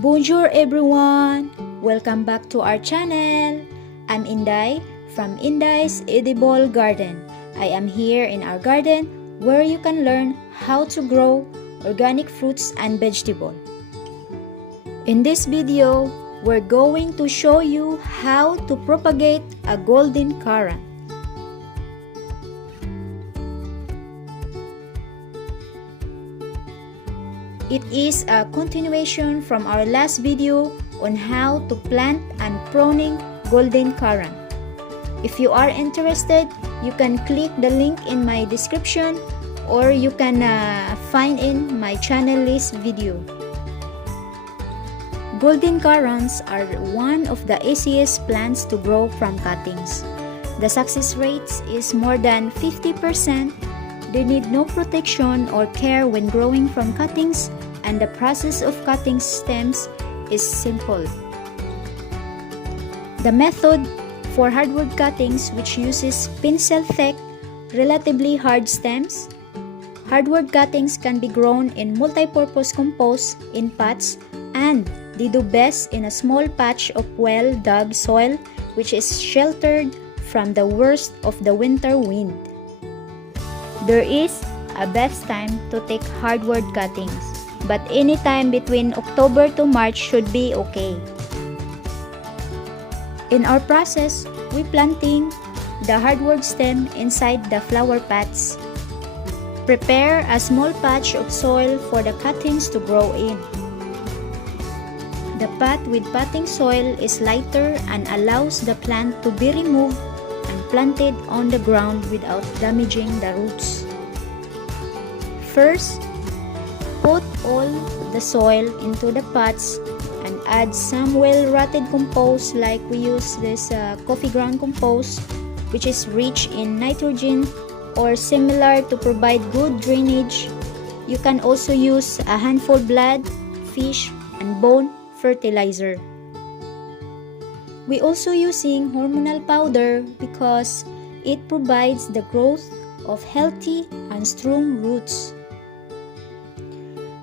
Bonjour everyone! Welcome back to our channel. I'm Inday from Inday's Edible Garden. I am here in our garden where you can learn how to grow organic fruits and vegetables. In this video, we're going to show you how to propagate a golden currant. It is a continuation from our last video on how to plant and pruning golden currant. If you are interested, you can click the link in my description or you can find in my channel list video. Golden currants are one of the easiest plants to grow from cuttings. The success rate is more than 50%. They need no protection or care when growing from cuttings, and the process of cutting stems is simple. The method for hardwood cuttings, which uses pencil-thick, relatively hard stems. Hardwood cuttings can be grown in multi-purpose compost in pots, and they do best in a small patch of well-dug soil which is sheltered from the worst of the winter wind. There is a best time to take hardwood cuttings, but any time between October to March should be okay. In our process, we planting the hardwood stem inside the flower pots. Prepare a small patch of soil for the cuttings to grow in. The pot with potting soil is lighter and allows the plant to be removed and planted on the ground without damaging the roots. First, put all the soil into the pots and add some well-rotted compost, like we use this coffee ground compost, which is rich in nitrogen or similar to provide good drainage. You can also use a handful blood, fish, and bone fertilizer. We also using hormonal powder because it provides the growth of healthy and strong roots.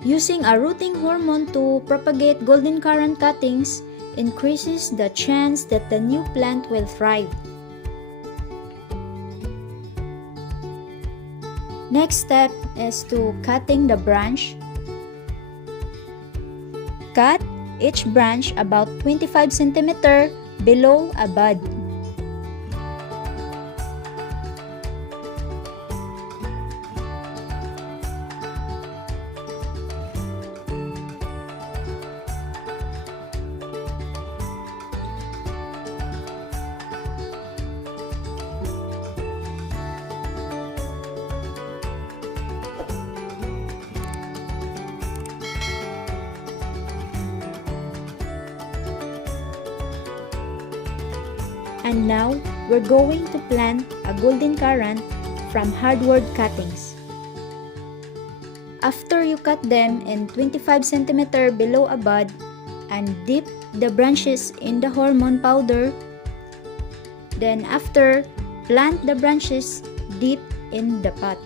Using a rooting hormone to propagate golden currant cuttings increases the chance that the new plant will thrive. Next step is to cutting the branch. Cut each branch about 25 cm below a bud. And now, we're going to plant a golden currant from hardwood cuttings. After you cut them in 25 cm below a bud and dip the branches in the hormone powder, then after, plant the branches deep in the pot.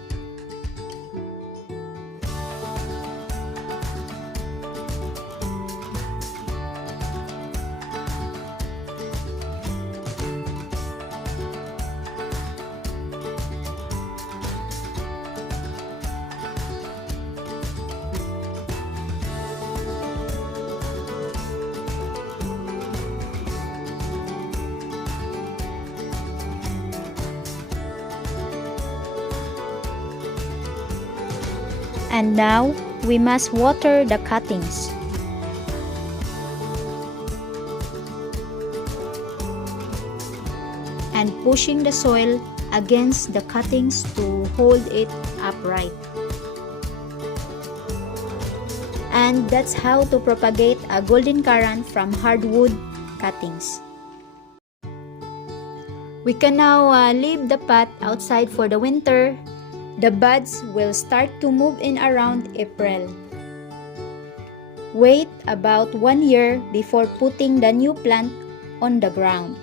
And now, we must water the cuttings. And pushing the soil against the cuttings to hold it upright. And that's how to propagate a golden currant from hardwood cuttings. We can now leave the pot outside for the winter. The buds will start to move in around April. Wait about 1 year before putting the new plant on the ground.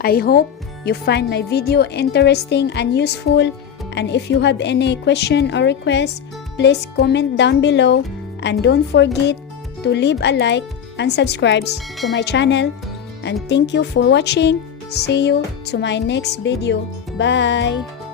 I hope you find my video interesting and useful, and if you have any question or request, please comment down below, and don't forget to leave a like and subscribe to my channel. And thank you for watching. See you to my next video. Bye!